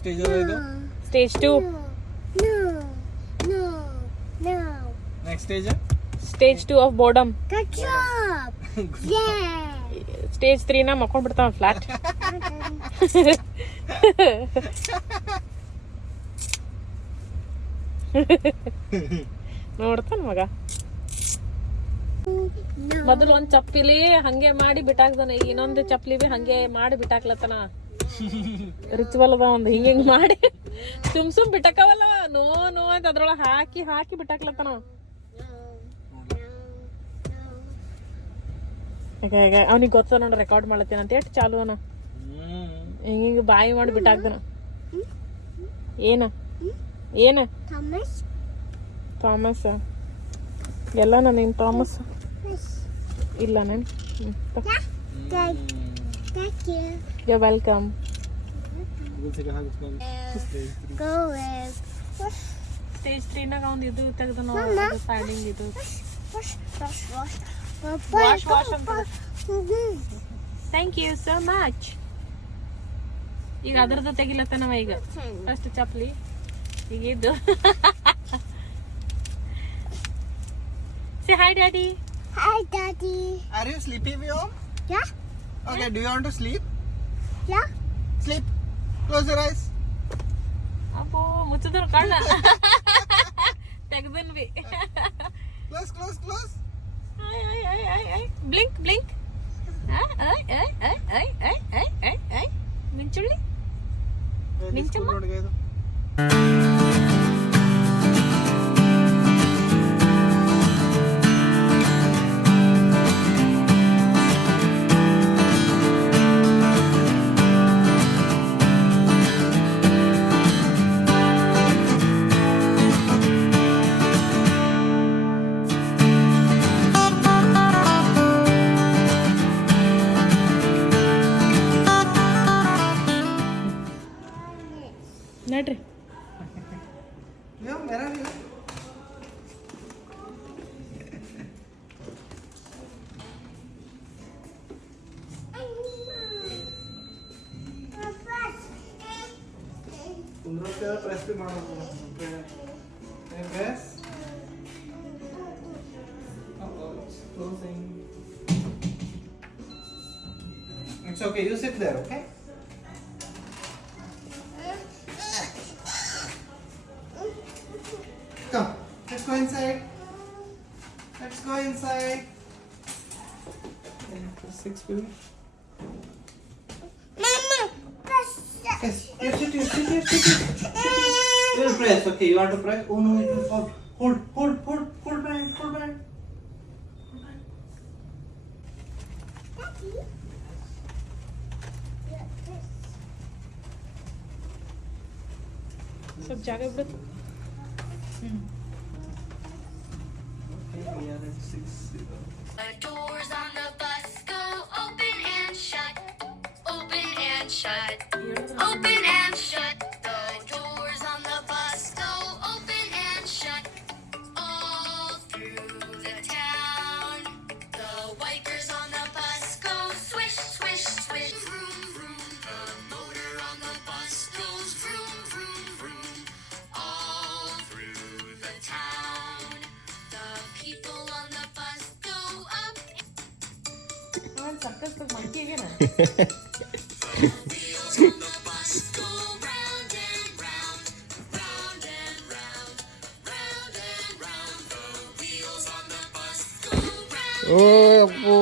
Stage ಇದು? Stage 2. Next stage? Stage 2 of boredom. Stage 3 ನ ಮಕ್ಕೊಂಡ್ ಬಿಡ್ತಾವ ಫ್ಲಾಟ್. ನೋಡ್ತಾನ ಮಗ. ಮೊದಲು ಒಂದ್ ಚಪ್ಪಲಿ ಹಂಗೆ ಮಾಡಿ ಬಿಟ್ಟಾಕ್ತಾನ, ಇನ್ನೊಂದು ಚಪ್ಪಲಿ ಬಿ ಹಂಗೆ ಮಾಡಿ ಬಿಟ್ಟಾಕ್ಲತ್ತಾನ. ರಿಚುವಲ್ ಅದ ಒಂದು ಹಿಂಗ ಮಾಡಿ ಸುಮ್ ಬಿಟ್ಟಾಕವಲ್ಲ, ನೋ ನೋ ಅಂತ ಅದ್ರೊಳಗೆ ಹಾಕಿ ಹಾಕಿ ಬಿಟ್ಟಾಕ್ಲತ್ತಾನ. ಅವ್ನಿಗೆ ಗೊತ್ತ ನೋಡ್ರಿ ರೆಕಾರ್ಡ್ ಮಾಡ್ಲತ್ತೇನ ಅಂತ ಎಷ್ಟು ಚಾಲು ಅನ ಹಿಂಗ ಬಾಯಿ ಮಾಡಿ ಬಿಟ್ಟಾಕ್ತಾನ. ಏನ ಏನ ಥಾಮಸ್ ಎಲ್ಲ ನೀನ್ ಥಾಮಸ್ ಇಲ್ಲ ನಾನು. You welcome. ಸ್ಟೇಜ್ 3 ನಾಗ ಒಂದು ಇದು ತೆಗ್ದ ಸ್ಟ್ಯಾಂಡಿಂಗ್ ಇದು ವಾಶ್ ಅಂತ. Thank you so much. ಈಗ ಅದ್ರದ್ದು ತೆಗಿಲತ್ತನವ ಈಗ ಫಸ್ಟ್ ಚಪ್ಲಿ ಈಗ ಇದ್ದು. Say hi, Daddy. Hi, Daddy. Are you sleepy, Vyom? Yeah. Okay, do you want to sleep? Yeah. Sleep. Close your eyes. ಅಪ್ಪೋ ಮುಚ್ಚಿದ್ರು ಕಣ್ಣ ತೆಗ್ದನ್ವಿ. Close, close, close. Blink blink. ಮಿಂಚುಳ್ಳಿ ಮಿಂಚಮ್ಮ. ನಡ್ರಿ Vyom, where are you? Press the press. It's closing. It's okay. You sit there, okay? Come. Let's go inside. Let's go inside. 6 will. Yes, you sit. You will press, okay, you want to press? Oh no, it will fall. Hold back. ಸ್ವಲ್ಪ ಜಾಗ ಬಿಡುತ್ತೆ. Okay, we are at 6. The doors on the bus go open and shut, open and shut, open and shut. The doors on the bus go open and shut, all through the town. The wipers on the bus go swish, swish, swish. Vroom, vroom. The motor on the bus goes vroom, vroom, vroom, all through the town. The people on the bus go up. Circus monkey ಆಗ್ಯಾನ. Wheels on the bus go round and round, round and round, round and round. The wheels on the bus go round. Oh, ಅಪ್ಪು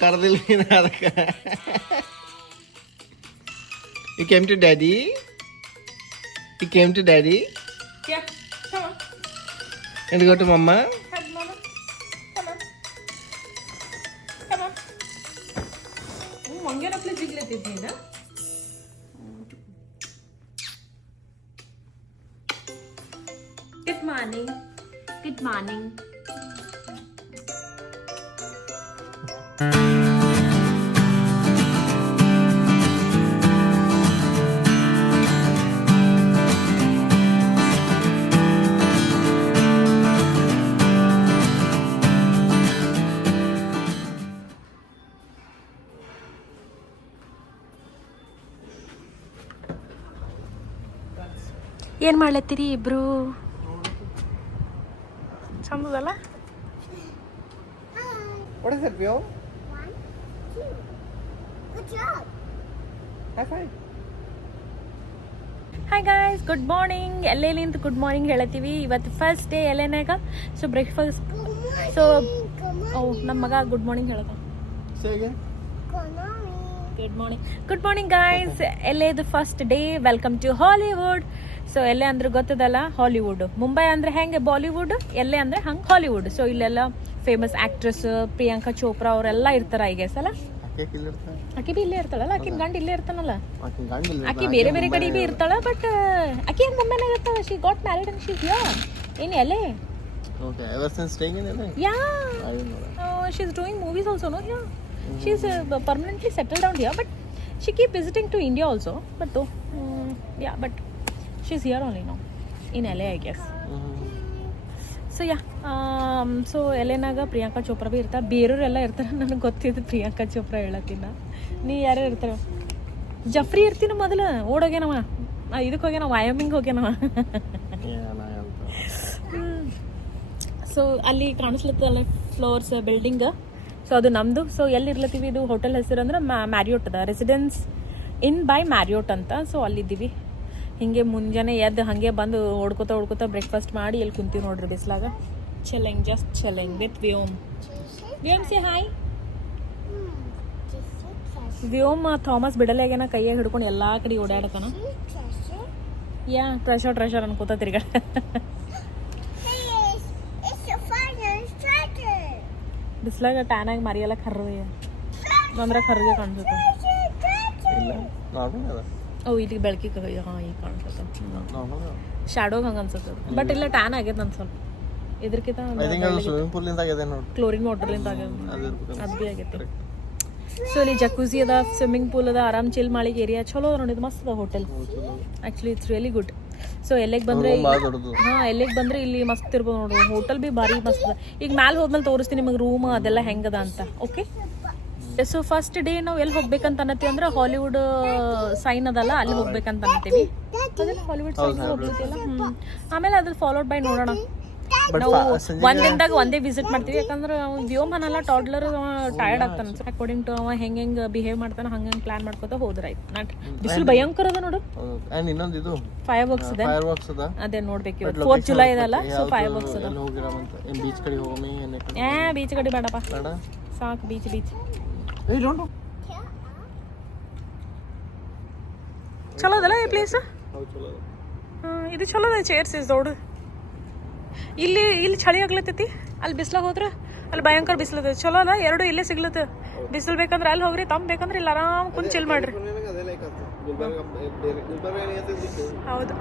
ಕರ್ದಿಲ್ಲ ಅದಕ್ಕೆ. You came to daddy? You came to daddy? Yeah, come on. And go to mama? Hug mama. Come on. Come on. ಮಂಗೇನಪ್ಲೆ ಜಿಗ್ಲತ್ತಿದ್ದೀನ. Good morning. Good morning. ಏನು ಮಾಡ್ಲತ್ತೀರಿ ಇಬ್ರು? ಚಂದದಲ್ಲ? What is it, Vio? 1, 2. Good job. High five. Hi guys, good morning. ಎಲ್ಲೆಲ್ಲಿಂದ good morning ಹೇಳತ್ತೀವಿ. ಇವತ್ತು first day ಎಲ್ಲೇನಾಗ. So breakfast. So ನಮ್ಮ ಮಗ good morning ಹೇಳದ. Say again. Good morning. Good morning guys. ಎಲ್ಲೇದು first day. Welcome to Hollywood. So ಎಲ್ಲೇ ಅಂದ್ರೆ ಗೊತ್ತದಲ್ಲ, ಹಾಲಿವುಡ್. ಮುಂಬೈ ಅಂದ್ರೆ ಹೆಂಗೆ ಬಾಲಿವುಡ್, ಎಲ್ಲೇ ಅಂದ್ರೆ ಹಂಗೆ ಹಾಲಿವುಡ್. ಸೊ ಇಲ್ಲೆಲ್ಲ ಫೇಮಸ್ ಆಕ್ಟ್ರೆಸ್ ಪ್ರಿಯಾಂಕಾ ಚೋಪ್ರಾ ಅವರೆಲ್ಲ ಇರ್ತಾರ ಐ ಗೆಸ್ ಅಲ್ಲ. ಆಕಿ ಬಿ ಇಲ್ಲೇ ಇರ್ತಾಳಲ್ಲ, ಆಕಿನ ಗಂಡ ಇಲ್ಲೇ ಇರ್ತಾನಲ್ಲ. ಆಕಿ ಬೇರೆ ಬೇರೆ ಕಡೆ ಬಿ ಇರ್ತಾಳ, ಬಟ್ ಆಕಿ ಹೆಂಗ್ ಮುಂಬೈನಾಗ ಇರ್ತಾಳ. She got married and she here in LA. Okay, ever since staying in LA? Yeah. I didn't know that. She is doing movies also, no? Yeah. She is permanently settled down here, but she keep visiting to India also. But though, yeah, but she's here only now in LA, I guess. So yeah so ಎಲೆನಾಗ ಪ್ರಿಯಾಂಕಾ ಚೋಪ್ರಾ ಭೀ ಇರ್ತಾರೆ, ಬೇರೆಯವರೆಲ್ಲ ಇರ್ತಾರೆ. ನನಗೆ ಗೊತ್ತಿದ್ದು ಪ್ರಿಯಾಂಕಾ ಚೋಪ್ರಾ ಹೇಳತ್ತಿನ. ನೀ ಯಾರು ಇರ್ತಾರೆ? ಜಫ್ರಿ ಇರ್ತೀನ ಮೊದಲು, ಓಡೋಗ್ಯಾನವ. ಇದಕ್ಕೆ ಹೋಗ್ಯಾನ, ವಯೋಮಿಂಗ್ ಹೋಗ್ಯಾನವ. ಸೊ ಅಲ್ಲಿ ಕಾಣಿಸ್ಲತ್ತಲ್ಲ ಫ್ಲೋರ್ಸ್ ಬಿಲ್ಡಿಂಗ್. ಸೊ ಅದು ನಮ್ಮದು. ಸೊ ಎಲ್ಲಿ ಇರ್ಲತ್ತೀವಿ, ಇದು ಹೋಟೆಲ್ ಹೆಸರು ಅಂದ್ರೆ ಮ್ಯಾರಿಯೋಟ್ ಅದ, ರೆಸಿಡೆನ್ಸ್ ಇನ್ ಬೈ ಮ್ಯಾರಿಯೋಟ್ ಅಂತ. ಸೊ ಅಲ್ಲಿದ್ದೀವಿ. ಹಿಂಗೆ ಮುಂಜಾನೆ ಎದ್ದು ಹಾಗೆ ಬಂದು ಓಡ್ಕೋತಾ ಬ್ರೇಕ್ಫಾಸ್ಟ್ ಮಾಡಿ ಇಲ್ಲಿ ಕುಂತೀವಿ ನೋಡ್ರಿ ಬಿಸ್ಲಾಗ. Chilling, just chilling with Vyom. Vyom say hi. Vyom thermos ಬಿಡಲಾಗ್ಯಾನ, ಕೈಯಾಗ ಹಿಡ್ಕೊಂಡು ಎಲ್ಲ ಕಡೆ ಓಡಾಡತಾನ. ಯಾ ಟ್ರೆಷರ್ ಅನ್ಕೋತ ತಿರ್ಗಾ. ಬಿಸ್ಲಾಗ ಟ್ಯಾನ್ ಆಗಿ ಮರಿಯೆಲ್ಲ ಕರ್ರದೆ ಅಂದ್ರೆ ಕರ್ಗೆ ಕಾಣಿಸುತ್ತೆ. ಓ ಇಲ್ಲಿ ಬೆಳಕಿಗೆ ಹಾಂ ಈಗ ಕಾಣಿಸುತ್ತೆ. ಶಾಡೋಗ್ ಹಂಗೆ ಅನ್ಸುತ್ತೆ, ಬಟ್ ಇಲ್ಲ ಟ್ಯಾನ್ ಆಗೈತೆ ನನ್ನ ಸ್ವಲ್ಪ. ಇದ್ರಕ್ಕಿಂತ ಕ್ಲೋರಿನ್ ವಾಟರ್ಲಿಂದ ಆಗ್ಯದ, ಅದು ಭೀ ಆಗೈತೆ. ಸೊ ಇಲ್ಲಿ ಜಕೂಸಿ ಅದ, ಸ್ವಿಮ್ಮಿಂಗ್ ಪೂಲ್ ಅದ, ಆರಾಮ್ ಚಿಲ್ ಮಾಡಿಗೆ ಏರಿಯಾ ಚಲೋ ಅದ ನೋಡಿ. ಇದು ಮಸ್ತ್ ಅದ hotel. Actually it's really good. So ಎಲ್ಲಿಗೆ ಬಂದರೆ ಎಲ್ಲಿಗೆ ಬಂದರೆ ಇಲ್ಲಿ ಮಸ್ತ್ ಇರ್ಬೋದು ನೋಡು. ಹೋಟೆಲ್ ಭೀ ಭಾರಿ ಮಸ್ತ್ ಅದ. ಈಗ ಮ್ಯಾಲೆ ಹೋದ್ಮೇಲೆ ತೋರಿಸ್ತೀನಿ ನಿಮಗೆ ರೂಮ್ ಅದೆಲ್ಲ ಹೆಂಗದ ಅಂತ. ಓಕೆ. ಸೊ ಫಸ್ಟ್ ಡೇ ನಾವು ಎಲ್ಲಿ ಹೋಗ್ಬೇಕಂತ ಅನ್ನತ್ತೀವಿ ಅಂದ್ರೆ ಹಾಲಿವುಡ್ ಸೈನ್ ಅದಲ್ಲ, ಅಲ್ಲಿ ಹೋಗ್ಬೇಕಂತ ಅನ್ನತ್ತೀವಿ. Hollywood sign ಹೋಗ್ತೀವಲ್ಲ. ಆಮೇಲೆ ಅದ್ರ ಫಾಲೋಡ್ ಬೈ ನೋಡೋಣ. ನಾವು ಒಂದ್ ದಿನದಾಗ ಒಂದೇ ವಿಸಿಟ್ ಮಾಡ್ತೀವಿ, ಯಾಕಂದ್ರೆ ವ್ಯೋಮ್ ಅನ್ನಲ್ಲ ಟಾಡ್ಲರ್ ಟಯರ್ಡ್ ಆಗ್ತಾನೆ. ಸೊ ಅಕಾರ್ಡಿಂಗ್ ಟು ಅವ ಹೆಂಗೆ ಬಿಹೇವ್ ಮಾಡ್ತಾನೆ ಹಂಗೆ ಪ್ಲಾನ್ ಮಾಡ್ಕೋತ ಹೋದ್ರಾಯ್ತು. ನಾಟ್ ಬಿಸಿಲು ಭಯಂಕರ ಅದ ನೋಡು. ಇನ್ನೊಂದು ಫೈರ್ ವರ್ಕ್ಸ್ ಇದೆ, ಅದೇ ನೋಡ್ಬೇಕು. ಇವತ್ತು 4th ಜುಲೈ ಇದಲ್ಲ, ಸೊ ಫೈರ್ ವರ್ಕ್ಸ್ ಅದ. ಬೀಚ್ ಕಡೆ ಹೋಗಮಿ. ಬೀಚ್ ಕಡೆ ಬೇಡಪ್ಪ, ಸಾಕು ಬೀಚ್. ಚಲೋ ಅದಲ್ಲ ಈ ಪ್ಲೇಸ್. ಇದು ಚಲೋ ಅದ. ಚೇರ್ಸ್ ಇಸ್ ದೊಡ್ಡ. ಇಲ್ಲಿ ಚಳಿ ಆಗ್ಲತ್ತೈತಿ, ಅಲ್ಲಿ ಬಿಸ್ಲಾಗ ಹೋದ್ರೆ ಅಲ್ಲಿ ಭಯಂಕರ ಬಿಸಿಲತ್ತೈತಿ. ಚಲೋ ಅಲ್ಲ, ಎರಡು ಇಲ್ಲೇ ಸಿಗ್ಲತ್ತ. ಬಿಸಿಲು ಬೇಕಂದ್ರೆ ಅಲ್ಲಿ ಹೋಗ್ರಿ, ತಂಪ್ ಬೇಕಂದ್ರೆ ಇಲ್ಲಿ ಆರಾಮ್ ಕುಂತ್ ಚಿಲ್ ಮಾಡ್ರಿ. ಹೌದು.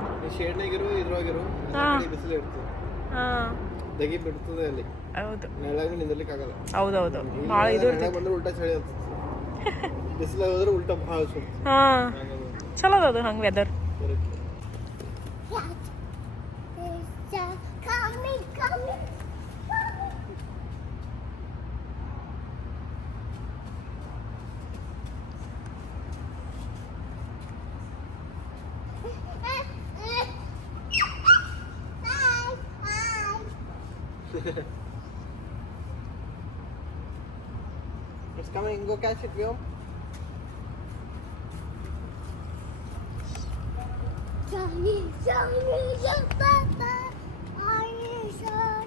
ಹೌದೌದು, ಭಾಳ ಇದು ಹಾಂ ಚಲೋ ಅದು ಹಂಗೆ weather. It's coming. Go catch it, Vyom. Johnny, Papa, are you sure?